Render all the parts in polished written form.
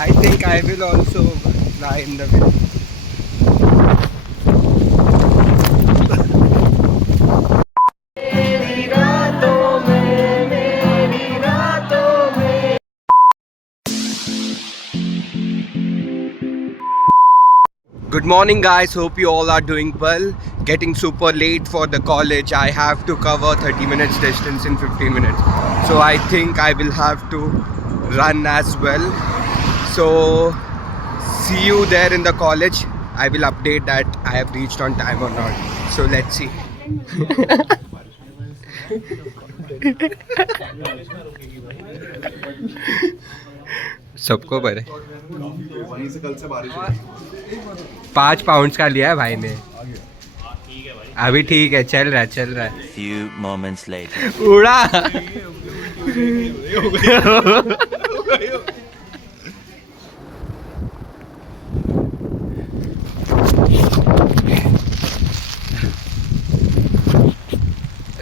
I think I will also fly in the wind. Good morning, guys. Hope you all are doing well. Getting super late for the college. I have to cover 30 minutes distance in 15 minutes. So I think I will have to run as well. So see you there in the college. I will update that I have reached on time or not. So let's see. सबको पता वहीं से कल से बारिश 5 pound का लिया है भाई ने अभी ठीक है चल रहा है Few moments later. उड़ा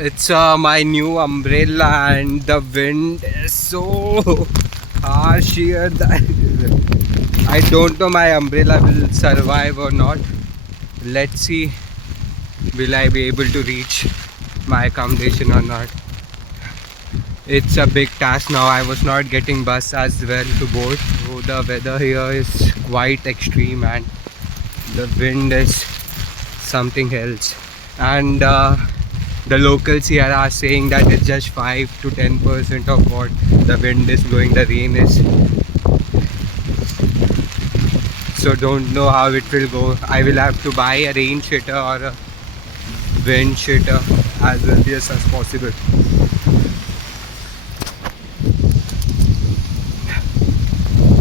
It's my new umbrella and the wind is so harsh here that I don't know my umbrella will survive or not. Let's see, will I be able to reach my accommodation or not. It's a big task now. I was not getting bus as well to board. So the weather here is quite extreme and the wind is something else. And the locals here are saying that it's just 5 to 10% of what the wind is blowing, the rain is. So don't know how it will go. I will have to buy a rain shitter or a wind shitter as early as possible.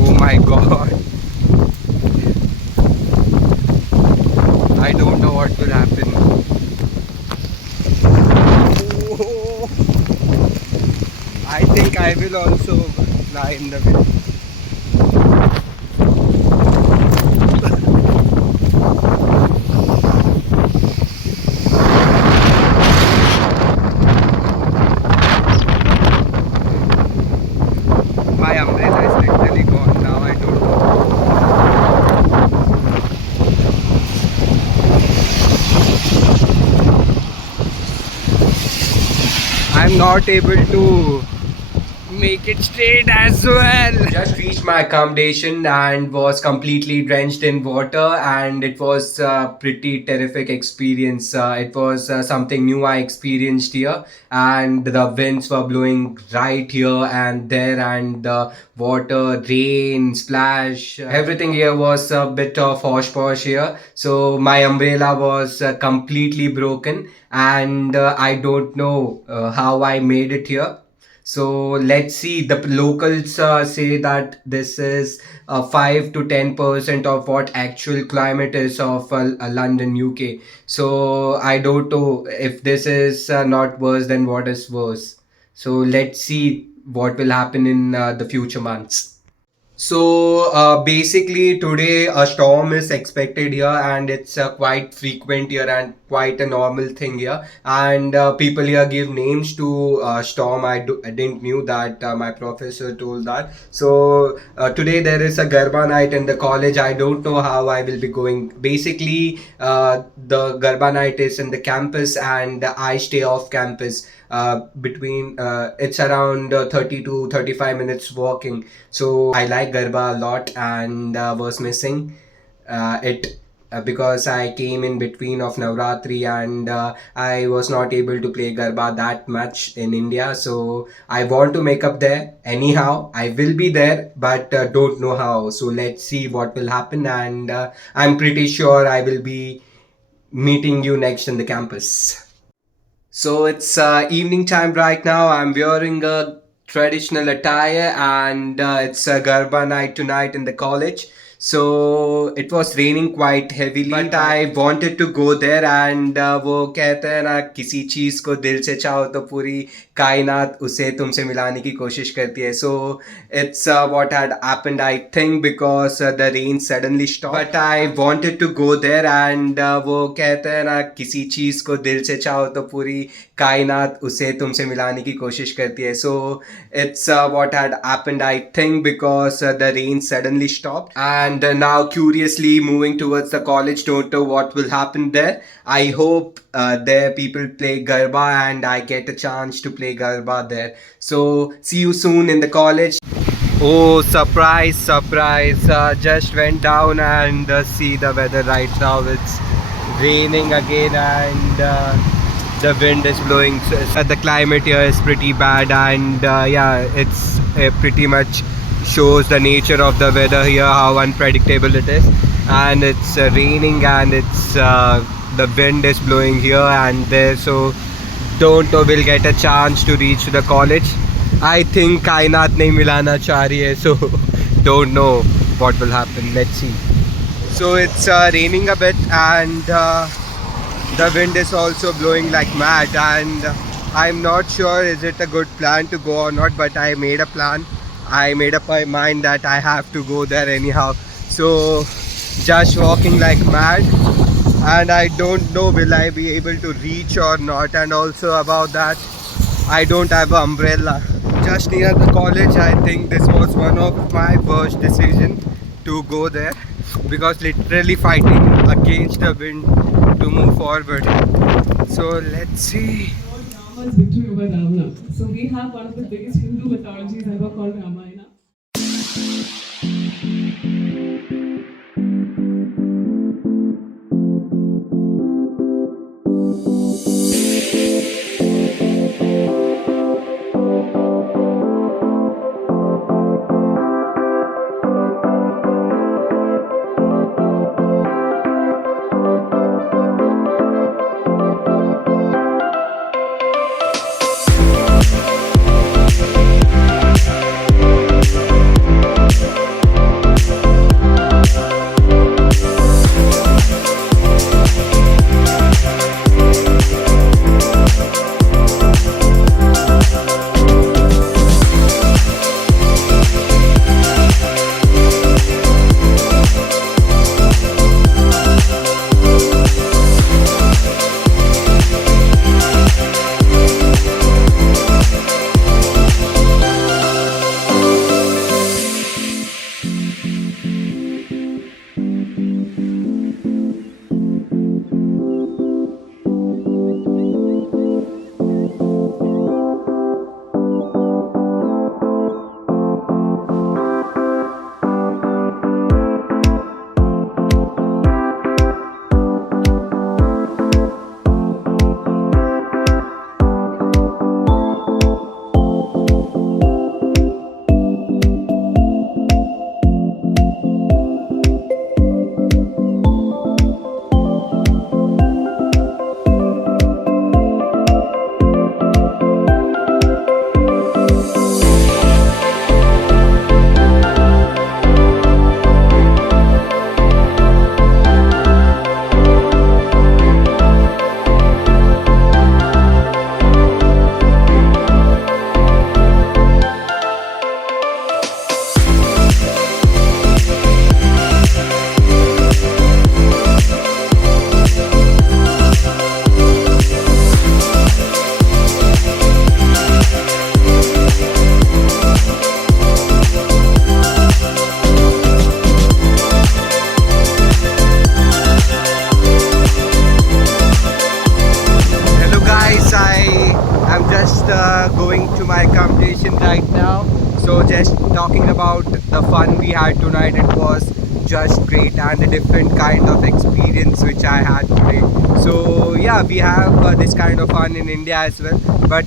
Oh my god. I don't know what will happen. Oh, I think I will also fly in the wind. My umbrella is literally gone now. I don't know. I'm not able to make it straight as well. Just reached my accommodation and was completely drenched in water, and it was a pretty terrific experience. It was something new I experienced here, and the winds were blowing right here and there, and the water, rain, splash, everything here was a bit of hosh posh here. So my umbrella was completely broken, and I don't know how I made it here. So let's see. The locals say that this is 5 to 10% of what actual climate is of London, UK. So I don't know if this is not worse than what is worse. So let's see what will happen in the future months. So basically today a storm is expected here, and it's quite frequent here and quite a normal thing here, and people here give names to storm. I didn't knew that. My professor told that. So today there is a Garba night in the college. I don't know how I will be going. Basically the Garba night is in the campus and I stay off campus. Between it's around 30 to 35 minutes walking. So I like Garba a lot, and was missing it because I came in between of Navratri, and I was not able to play Garba that much in India. So I want to make up there anyhow. I will be there, but don't know how. So let's see what will happen, and I'm pretty sure I will be meeting you next in the campus. So it's evening time right now. I'm wearing a traditional attire, and it's a Garba night tonight in the college. So it was raining quite heavily, but I wanted to go there, and वो कहते हैं ना, किसी चीज़ को दिल से चाहो तो पूरी कायनात उसे तुमसे मिलाने की कोशिश करती है. So it's what had happened, I think, because the rain suddenly stopped. But I wanted to go there, and वो कहते हैं ना, किसी चीज़ को दिल से चाहो तो पूरी कायनात उसे तुमसे मिलाने की कोशिश करती है. So it's what had happened, I think, because the rain suddenly stopped. And now curiously moving towards the college, don't know what will happen there. I hope there people play Garba and I get a chance to play Garba there. So see you soon in the college. Oh, surprise, surprise. Just went down and see the weather right now. It's raining again, and the wind is blowing. So, the climate here is pretty bad, and yeah, it's pretty much shows the nature of the weather here, how unpredictable it is. And it's raining, and it's the wind is blowing here and there. So don't know we'll get a chance to reach the college. I think कायनात नहीं मिलाना चाह रही है, so don't know what will happen. Let's see. So it's raining a bit, and the wind is also blowing like mad, and I'm not sure is it a good plan to go or not, but I made a plan. I made up my mind that I have to go there anyhow. So just walking like mad, and I don't know will I be able to reach or not. And also about that, I don't have an umbrella. Just near the college, I think this was one of my worst decision to go there, because literally fighting against the wind to move forward. So let's see. Rama's victory over Ravana. So we have one of the biggest Hindu mythologies ever called Ramayana. Going to my accommodation right now. So just talking about the fun we had tonight, it was just great, and a different kind of experience which I had today. So yeah, we have this kind of fun in India as well, but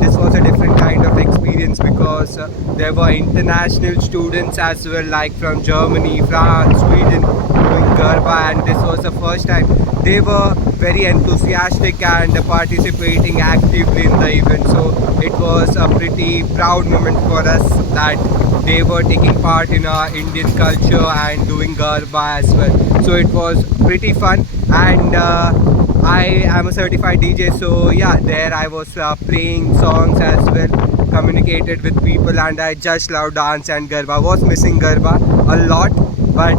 this was a different kind of experience because there were international students as well, like from Germany, France, Sweden, doing Garba, and this was the first time. They were very enthusiastic and participating actively in the event. So it was a pretty proud moment for us that they were taking part in our Indian culture and doing Garba as well. So it was pretty fun, and I am a certified DJ. So yeah, there I was playing songs as well, communicated with people, and I just love dance and Garba. Was missing Garba a lot, but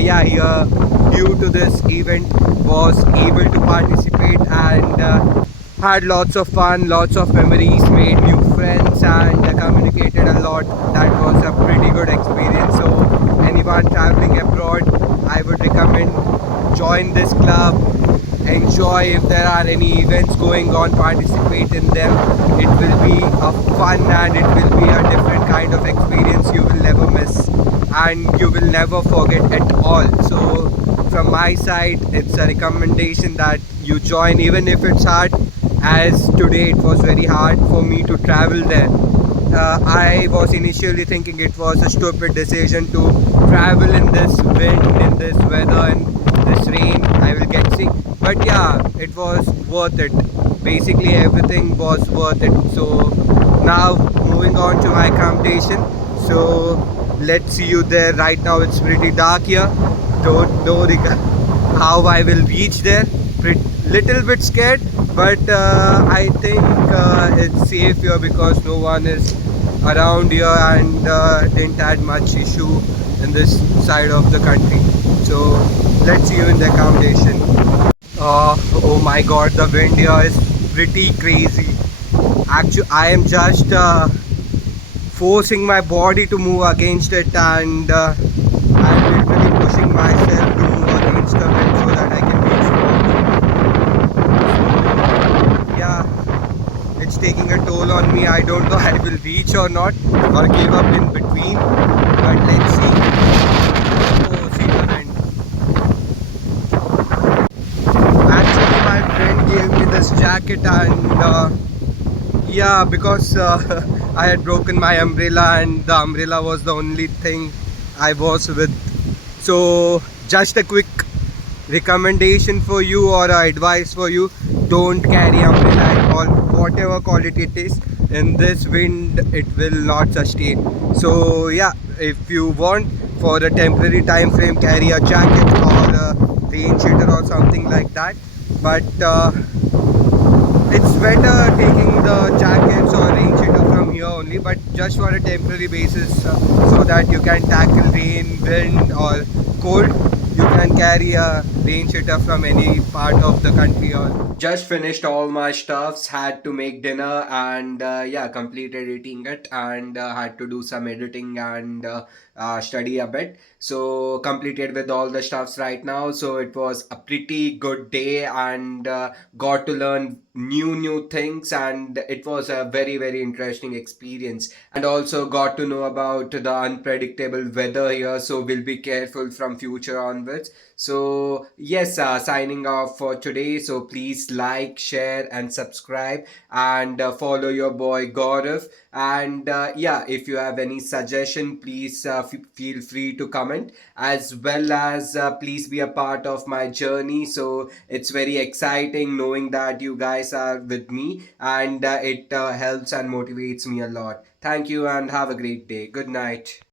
yeah, here due to this event was able to participate and had lots of fun, lots of memories, made new friends, and communicated a lot. That was a pretty good experience. So anyone traveling abroad, I would recommend join this club, enjoy. If there are any events going on, participate in them. It will be a fun and it will be a different kind of experience you will never miss and you will never forget at all. So from my side, it's a recommendation that you join, even if it's hard, as today it was very hard for me to travel there. I was initially thinking it was a stupid decision to travel in this wind, in this weather, in this rain. I will get sick, but yeah, it was worth it. Basically, everything was worth it. So now moving on to my accommodation. So let's see you there. Right now it's pretty dark here. Don't know how I will reach there. Little bit scared, but I think it's safe here because no one is around here and didn't had much issue in this side of the country. So let's see you in the accommodation. Oh my god, the wind here is pretty crazy. Actually, I am just forcing my body to move against it, and I'm literally pushing myself to move against the wind so that I can reach the mountain. Yeah, it's taking a toll on me. I don't know I will reach or not, or give up in between, but let's see. Oh, see the wind. Actually, my friend gave me this jacket, and yeah, because I had broken my umbrella and the umbrella was the only thing I was with. So just a quick recommendation for you or advice for you: don't carry umbrella at all, whatever quality it is. In this wind it will not sustain. So yeah, if you want for a temporary time frame, carry a jacket or a rain shooter or something like that. But it's better taking the jackets or rain shader from here only, but just for a temporary basis, so that you can tackle rain, wind, or cold. You can carry a rain shader from any part of the country. Or just finished all my stuffs, had to make dinner, and yeah, completed eating it, and had to do some editing and study a bit. So completed with all the stuffs right now. So it was a pretty good day, and got to learn new things, and it was a very interesting experience, and also got to know about the unpredictable weather here. So we'll be careful from future onwards. So yes, signing off for today. So please like, share, and subscribe, and follow your boy Gaurav. And yeah, if you have any suggestion, please feel free to comment, as well as please be a part of my journey. So it's very exciting knowing that you guys are with me, and it helps and motivates me a lot. Thank you and have a great day. Good night.